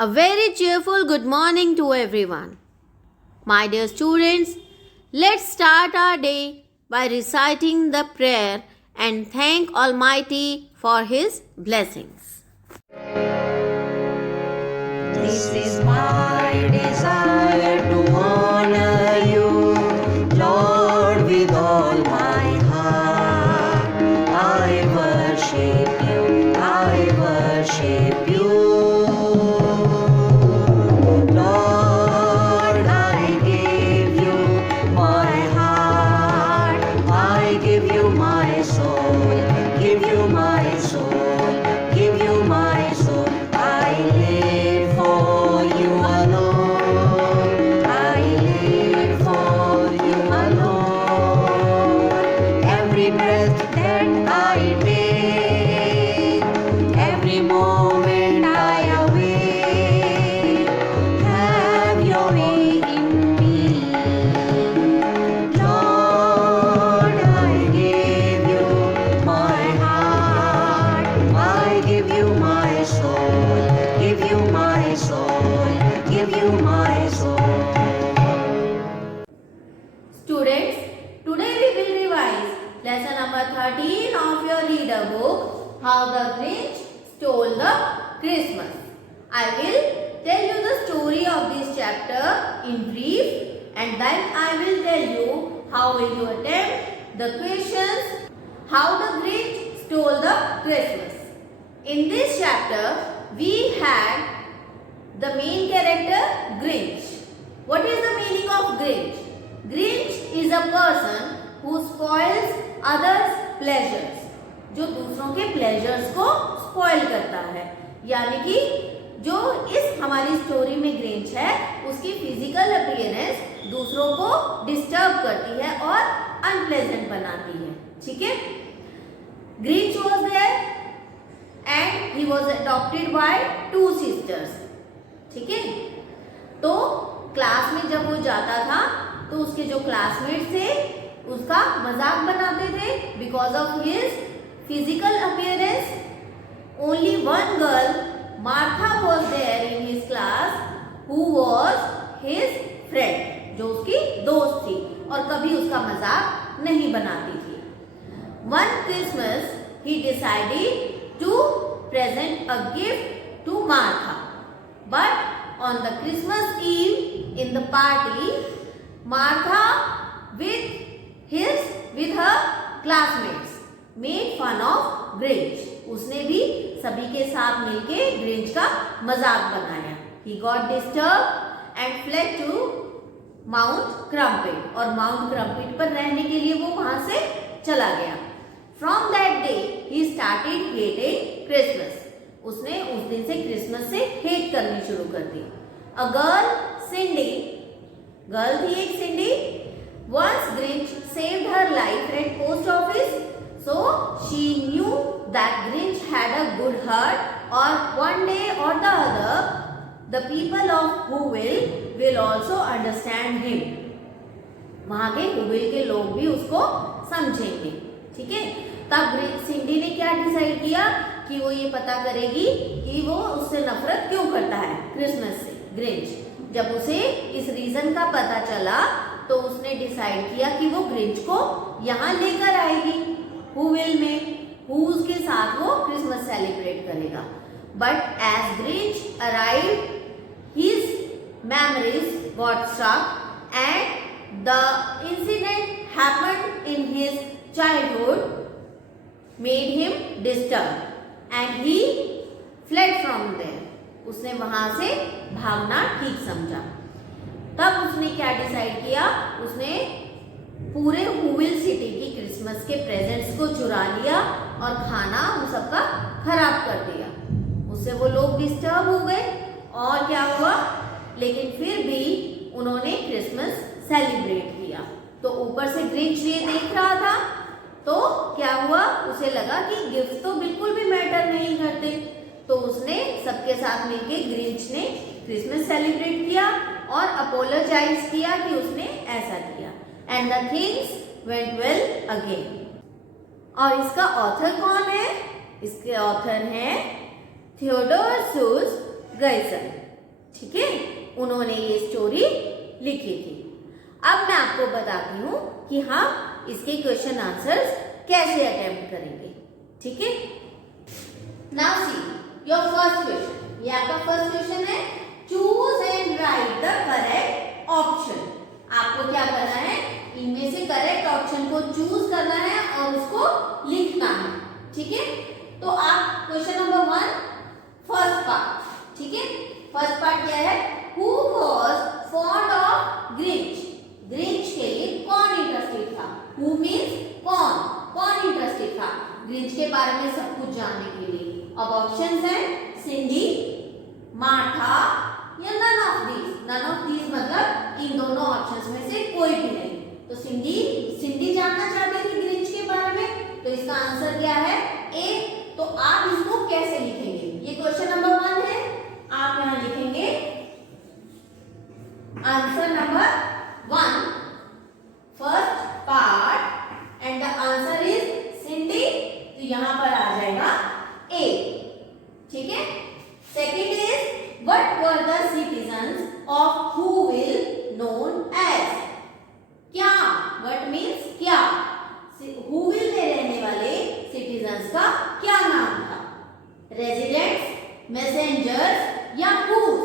A very cheerful good morning to everyone. My dear students, let's start our day by reciting the prayer and thank Almighty for His blessings. This is my desire to honor you, Lord, with all my heart. I worship you, I worship you. Lord, I give you my heart, I give you my soul, give you my soul, give you my soul. I live for you alone, I live for you alone. Every breath that I take, every moment I awake, have your way in me. Lord, I give you my heart, I give you my soul, give you my soul, give you my soul. Students, today we will revise lesson number 13 of your reader book, How the Grinch Stole the Christmas. I will tell you the story of this chapter in brief and then I will tell you how will you attempt the questions How the Grinch Stole the Christmas. In this chapter, we had the main character Grinch. What is the meaning of Grinch? Grinch is a person who spoils others' pleasures. जो दूसरों के pleasures को spoil करता है. यानी कि जो इस हमारी स्टोरी में ग्रिंच है उसकी फिजिकल अपीयरेंस दूसरों को डिस्टर्ब करती है और अनप्लेजेंट बनाती है. ठीक है. Grinch was there and he was adopted by 2 sisters. ठीक है. तो क्लास में जब वो जाता था तो उसके जो क्लासमेट थे उसका मजाक बनाते थे because of his physical appearance. Only one girl Martha was there in his class who was his friend, जो उसकी दोस्त थी और कभी उसका मजाक नहीं बनाती थी. One Christmas he decided to present a gift to Martha, but on the Christmas Eve in the party, Martha with her classmates made fun of Grinch. उसने भी सभी के साथ मिलके ग्रिंच का मजाक बनाया. He got disturbed and fled to Mount Crumpet और Mount Crumpet पर रहने के लिए वो वहां से चला गया. From that day he started hating Christmas. उसने उस दिन से क्रिसमस से हेट करनी शुरू कर दी. अ गर्ल सिंडी, गर्ल थी एक Cindy, once Grinch saved her life at post office, so she knew that Grinch had a good heart और वन डे और the other the people of Whoville will also understand him. वहां के हुविल के लोग भी उसको समझेंगे. ठीक है. तब सिंडी ने क्या डिसाइड किया कि वो ये पता करेगी कि वो उससे नफरत क्यों करता है क्रिसमस से, ग्रिंच. जब उसे इस रीजन का पता चला तो उसने डिसाइड किया कि वो ग्रिंच को यहाँ लेकर आएगी हुविल में, हुज के साथ वो क्रिसमस सेलिब्रेट करेगा. But as Grinch arrived his memories got struck and the incident happened in his childhood made him disturbed and he fled from there. उसने वहां से भागना ठीक समझा. तब उसने क्या डिसाइड किया, उसने पूरे हुविल सिटी की क्रिसमस के प्रेजेंट्स को चुरा लिया और खाना उन सबका खराब कर दिया. उससे वो लोग डिस्टर्ब हो गए और क्या हुआ, लेकिन फिर भी उन्होंने क्रिसमस सेलिब्रेट किया. तो ऊपर से ग्रिंच ये देख रहा था तो क्या हुआ, उसे लगा कि गिफ्ट तो बिल्कुल भी मैटर नहीं करते. तो उसने सबके साथ मिलके ग्रिंच ने क्रिसमस सेलिब्रेट किया और अपोलोजाइज किया कि उसने ऐसा किया. And the things went well again. और इसका ऑथर कौन है? इसके ऑथर हैं थियोडोर सूज गाइसन. ठीक है, उन्होंने ये स्टोरी लिखी थी। अब मैं आपको बताती हूँ कि हम इसके क्वेश्चन आंसर्स कैसे अटेम्प्ट करेंगे। ठीक है, now see your first question. ये आपका फर्स्ट क्वेश्चन है, choose and write the correct option. आपको क्या करना है, इनमें से करेक्ट ऑप्शन को चूज करना है और उसको लिखना है। ठीक है, तो आप क्वेश्चन नंबर 1 फर्स्ट पार्ट। ठीक है, फर्स्ट पार्ट क्या है, who was fond of Grinch. Grinch के लिए कौन इंटरेस्टेड था। हु मींस कौन इंटरेस्टेड था ग्रिंच के बारे में सब कुछ जानने के लिए। अब ऑप्शंस हैं सिंडी, मार्था या none of these. None of these मतलब इन दोनों ऑप्शंस में से कोई भी नहीं। तो सिंडी जानना चाहती थी ग्रिंच के बारे में, तो इसका आंसर क्या है, ए। तो आप इसको कैसे लिखेंगे, ये क्वेश्चन नंबर 1 है। आप यहां लिखेंगे answer number 1 first part and the answer is Cindy, तो यहां पर आ जाएगा ए। ठीक है, second is what were the citizens of Whoville known as. क्या, व्हाट मींस क्या, हुविल में रहने वाले सिटीजन्स का क्या नाम था। रेजिडेंट्स, मैसेंजर्स या हूज।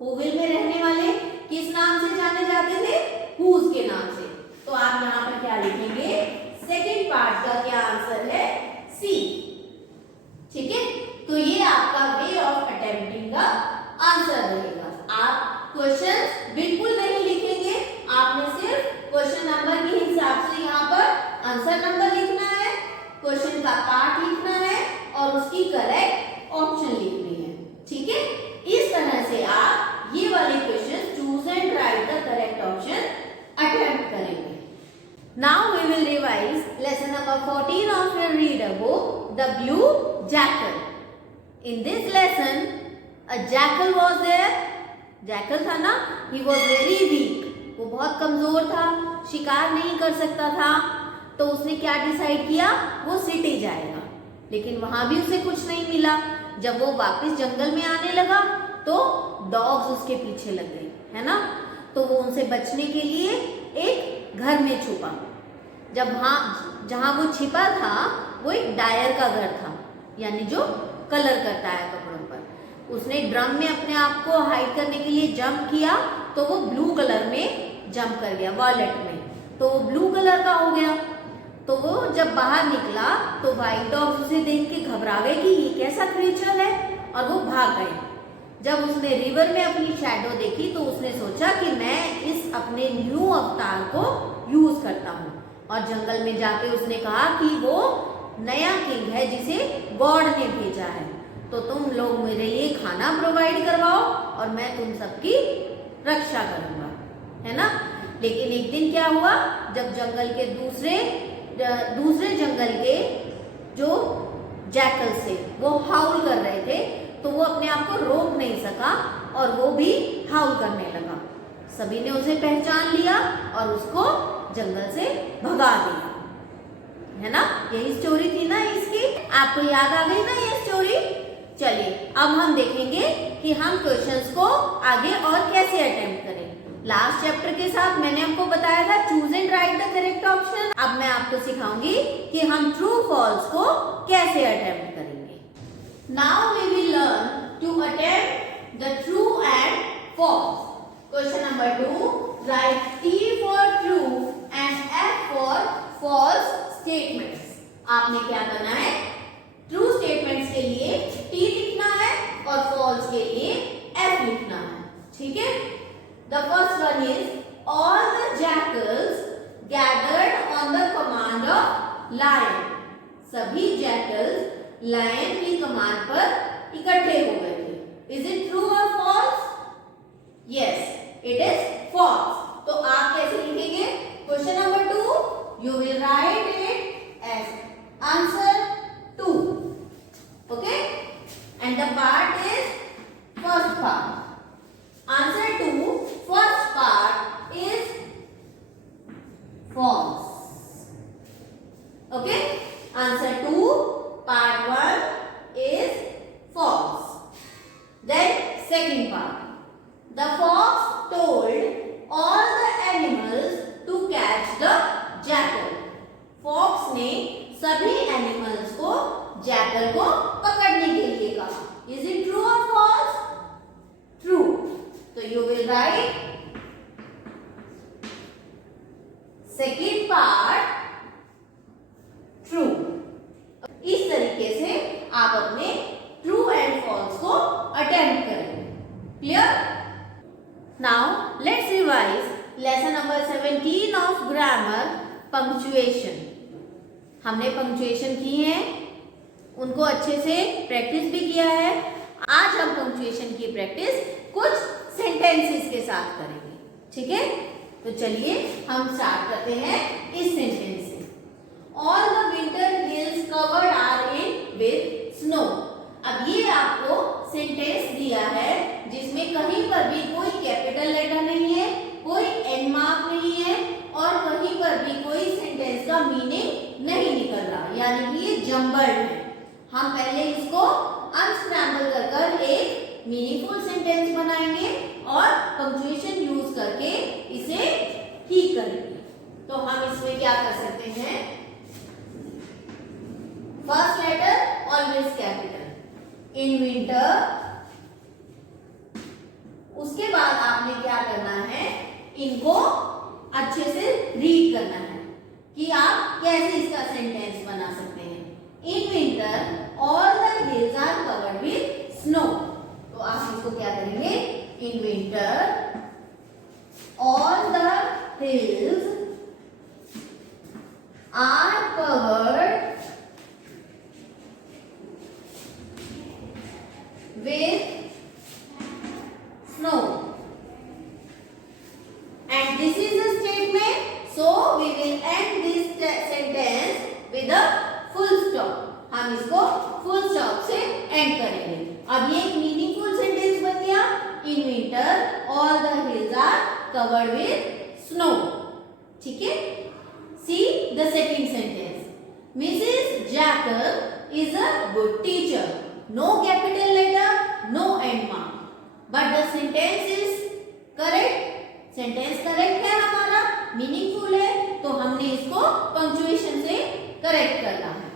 हुविल में रहने वाले किस नाम से जाने जाते थे, हूज के नाम से। तो आप यहां पर क्या लिखेंगे, सेकंड पार्ट का क्या आंसर है, सी। ठीक है, तो ये आपका way of attempting the answer रहेगा। आप क्वेश्चन बिल्कुल नहीं लिखेंगे, आपने सिर्फ क्वेश्चन नंबर के हिसाब से यहाँ पर आंसर नंबर लिखना है, क्वेश्चन का पार्ट लिखना है और उसकी करेक्ट ऑप्शन लिखनी है। ठीक है, इस तरह से आप ये वाले question choose and write the correct option attempt करेंगे। Now we will revise lesson number 14 of your reader book, the blue jackal. In this lesson, a jackal was there. Jackal था ना, he was very weak. वो बहुत कमजोर था, शिकार नहीं कर सकता था। तो उसने क्या डिसाइड किया, वो सिटी जाएगा। लेकिन वहां भी उसे कुछ नहीं मिला। जब वो वापस जंगल में आने लगा तो डॉग्स उसके पीछे लग गए, है ना। तो वो उनसे बचने के लिए एक घर में छुपा। जब जहां वो छिपा था वो एक डायर का घर था, यानी जो कलर करता है कपड़ों पर। उसने ड्रम में अपने आप को हाइड करने के लिए जंप किया तो वो ब्लू कलर में जंप कर गया, वॉलेट में, तो वो ब्लू कलर का हो गया। तो वो जब बाहर निकला तो व्हाइट डॉग्स उसे देख के घबरा गए कि ये कैसा क्रीचर है, और वो भाग गए। जब उसने रिवर में अपनी शैडो देखी तो उसने सोचा कि मैं इस अपने न्यू अवतार को यूज करता हूँ, और जंगल में जाके उसने कहा कि वो नया किंग है जिसे गॉड ने भेजा है, तो तुम लोग मेरे लिए खाना प्रोवाइड करवाओ और मैं तुम सबकी रक्षा करूंगा, है ना। लेकिन एक दिन क्या हुआ, जब जंगल के दूसरे जंगल के जो जैकल से वो हाउल कर रहे थे, तो वो अपने आप को रोक नहीं सका और वो भी हाउल करने लगा। सभी ने उसे पहचान लिया और उसको जंगल से भगा दिया, है ना। यही स्टोरी थी ना इसकी, आपको याद आ गई ना ये स्टोरी। चलिए अब हम देखेंगे कि हम क्वेश्चंस को आगे और कैसे अटेम्प्ट करें। लास्ट चैप्टर के साथ मैंने आपको बताया था choose and write the correct option. अब मैं आपको सिखाऊंगी कि हम ट्रू फॉल्स को कैसे अटेम्प्ट करेंगे। Now we will learn to attempt the true and false. Question number 2, write T for true and F for false statements। आपने क्या करना है, ट्रू स्टेटमेंट्स के लिए T लिखना है और फॉल्स के लिए F लिखना है। ठीक है, the first one is all the jackals gathered on the command of lion. सभी जैकल्स लायन की कमांड पर इकट्ठे हो गए थे। इज इट ट्रू और false? Yes, it is false. तो आप कैसे लिखेंगे, question number 2 you will write it as answer 2, okay, and the part is first part. Answer 2 first part is false, okay, answer 2 part 1 is false. Then second part, The fox told all the animals to catch the jackal. Fox ने सभी animals को jackal को पकड़ने के लिए कहा. Is it true or false? True. So you will write second part true. इस तरीके से आप अपने ट्रू एंड फॉल्स को अटेम्प्ट करेंगे. Clear? Now let's revise lesson number 17 of grammar, punctuation. हमने पंक्चुएशन की है, उनको अच्छे से प्रैक्टिस भी किया है. आज हम पंक्चुएशन की प्रैक्टिस कुछ सेंटेंसेस के साथ करेंगे. ठीक है, तो चलिए हम स्टार्ट करते हैं इस सेंटेंस से. All the winter hills covered are in with snow. अब ये आपको सेंटेंस दिया है जिसमें कहीं पर भी कोई कैपिटल लेटर नहीं है, कोई एंड मार्क नहीं है और कहीं पर भी कोई सेंटेंस का मीनिंग नहीं निकल रहा, यानी कि ये जम्बल्ड है. हम पहले इसको अनस्क्रैम्बल कर एक मीनिंगफुल सेंटेंस बनाएंगे और पंक्चुएशन यूज करके इसे ठीक करेंगे. तो हम इसमें क्या कर सकते हैं? First letter always capital. In winter, उसके बाद आपने क्या करना है, इनको अच्छे से रीड करना है कि आप कैसे इसका सेंटेंस बना सकते हैं. In winter all the hills are covered with snow. तो आप इसको क्या करेंगे? In winter all the hills are covered with snow. And this is a statement, so we will end this sentence with a full stop. हम इसको full stop से end करेंगे. अब ये एक मीनिंगफुल सेंटेंस बन गया. In winter all the hills are covered with snow. ठीक है? See the second sentence. Mrs. Jackal is a good teacher. No capital letter, no end mark. But the sentence is correct. Sentence correct है हमारा, meaningful है, तो हमने इसको punctuation से correct करना है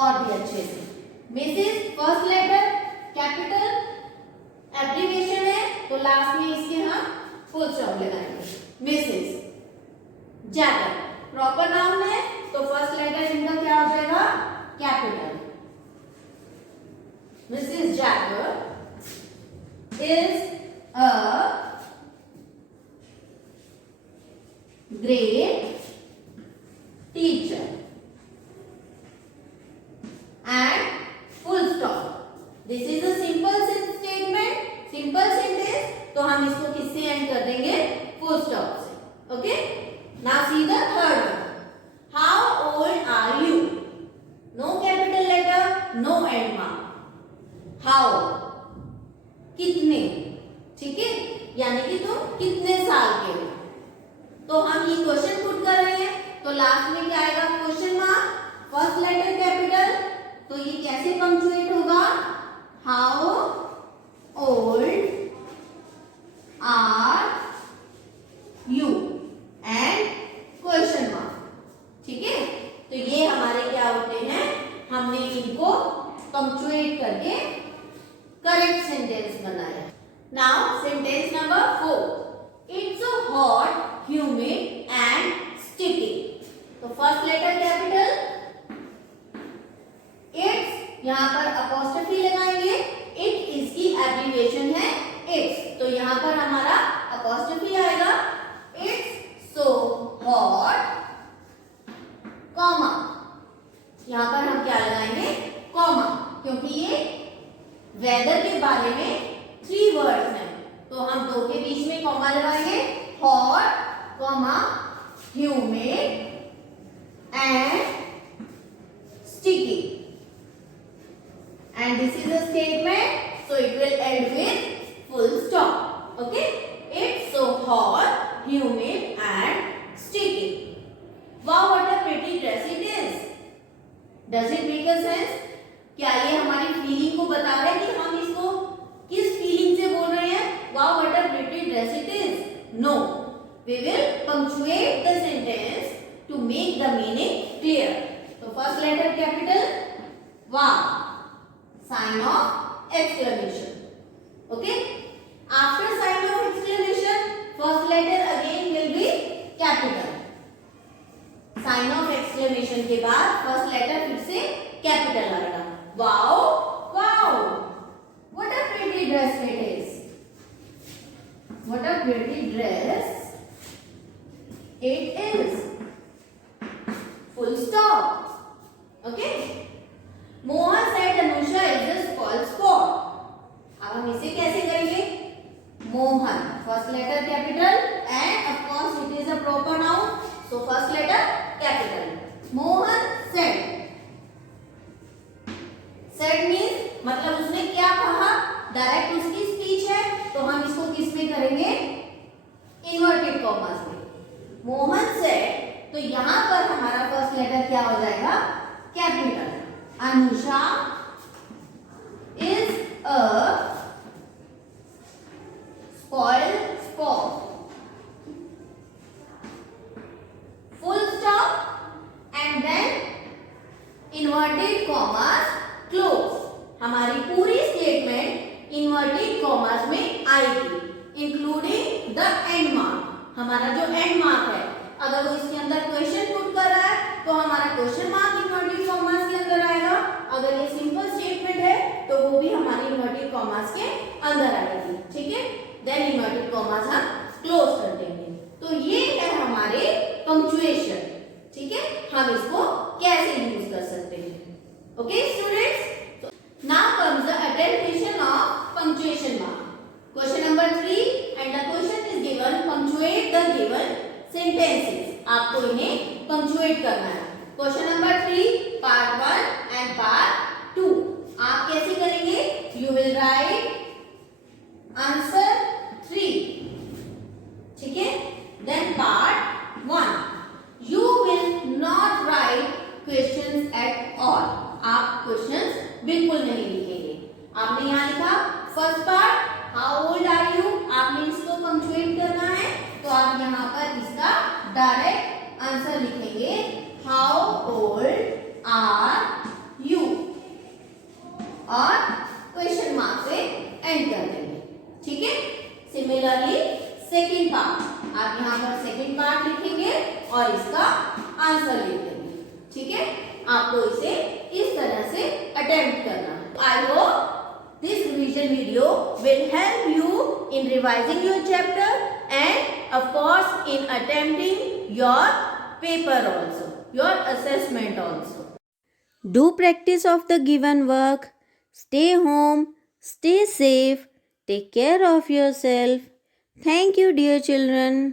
और भी अच्छे से. Mrs first letter capital, abbreviation है तो लास्ट में इसके हम फुल स्टॉप लगाएंगे. मिसेस जैकल प्रॉपर नाउन है तो फर्स्ट लेटर इनका क्या हो जाएगा? Capital. Mrs. Jackal is a great teacher. And full stop. This is a simple statement, simple sentence. तो हम इसको किससे एंड कर देंगे? full stop से. Okay? Now see the third one. How old are you? No capital letter, no end mark. How, कितने. ठीक है, यानी कि तुम कितने साल के हो. तो हम ये क्वेश्चन पुट कर रहे हैं तो लास्ट में क्या आएगा? Question mark, first letter capital. तो ये कैसे पंक्चुएट होगा? How old are you and question mark. ठीक है, तो ये हमारे क्या होते हैं? हमने इनको पंक्चुएट करके करेक्ट सेंटेंस बनाया. Now sentence number 4. It's hot, humid and sticky. तो फर्स्ट लेटर कैपिटल. इट्स, यहां पर अपॉस्ट्रोफी लगाएंगे. इट इसकी एब्रिविएशन है इट्स, तो यहां पर हमारा अपॉस्ट्रोफी आएगा. इट्स सो हॉट, कॉमा, यहां पर हम क्या लगाएंगे? कॉमा, क्योंकि ये वेदर के बारे में 3 वर्ड्स हैं तो हम 2 के बीच में कॉमा लगाएंगे. Hot, comma, humid and sticky. And this is a statement, so it will end with full stop. Okay? It's so hot, humid and sticky. Wow, what a pretty dress it is. Does it make a sense? क्या ये हमारी feeling को बता रहा है कि हम इसको किस फीलिंग से बोल रहे हैं? Wow, what a punctuate the sentence to make the meaning clear. So first letter capital, wow, sign of exclamation. Okay. After sign of exclamation, first letter again will be capital. Sign of exclamation के बाद first letter फिर से capital आएगा. Wow wow, what a pretty dress it is, what a pretty dress it is, full stop. Okay. Mohan said Anusha is the spoil spot. अब हम इसे कैसे करेंगे? Mohan, first letter capital and of course it is a proper noun, so first letter capital. Mohan said. Said means मतलब उसने क्या कहा, direct उसकी स्पीच है, तो हम इसको किस में करेंगे? इन्वर्टेड कॉमास में. मोहन said, तो यहाँ पर हमारा फर्स्ट लेटर क्या हो जाएगा? Capital. Anusha is a spoiled sport. Full stop and then inverted commas close. हमारी पूरी स्टेटमेंट इन्वर्टेड कॉमास में आएगी, इंक्लूडिंग द एंड मार्क. हमारा जो एंड मार्क है, अगर वो इसके अंदर क्वेश्चन पुट कर रहा है तो हमारा क्वेश्चन मार्क इन्वर्टेड कॉमास के अंदर आएगा. अगर ये सिंपल स्टेटमेंट है तो वो भी हमारी इन्वर्टेड कॉमास के अंदर आएगी. ठीक है. देन इन्वर्टेड कॉमास हम क्लोज कर देंगे. तो ये है हमारे पंक्चुएशन. ठीक है. हम इसको कैसे यूज कर सकते हैं. Okay students, now comes the attemptation of punctuation mark. Question number 3 and the question is given punctuate the given sentences. आपको इन्हें पंक्चुएट करना है. Question number 3 part 1 and part 2. आप कैसे करेंगे? You will write answer 3. ठीक है. Then part 1, you will not write questions at all. आप questions बिल्कुल नहीं लिखेंगे. आपने यहाँ लिखा first part, how old are you, आपने इसको पंक्चुएट करना है, तो आप यहाँ पर इसका डायरेक्ट आंसर लिखेंगे how old are you और क्वेश्चन मार्क से एंड कर देंगे. ठीक है. सिमिलरली सेकेंड पार्ट, आप यहाँ पर सेकेंड पार्ट लिखेंगे और इसका आंसर लिख देंगे. ठीक है. आपको इसे इस तरह से अटेम्प्ट करना है. I hope this revision video will help you in revising your chapter and of course in attempting your paper also, your assessment also. Do practice of the given work. Stay home, stay safe, take care of yourself. Thank you, dear children.